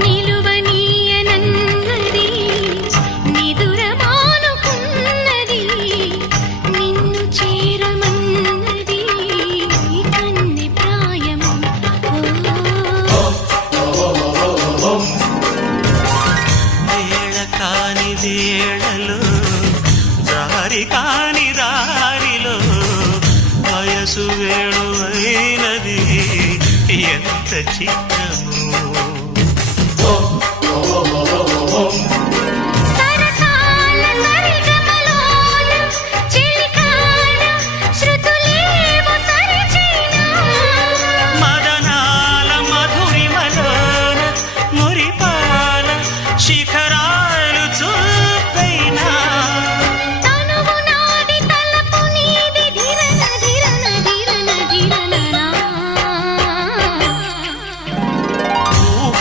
నిలువనీయనన్నది నిదురమానుకున్నది నిన్ను చేరమన్నది కన్నె ప్రాయము వేళ కాని వేళలో దారి కాని దారిలో వయసు వేణువైనది ఎంత చిత్ర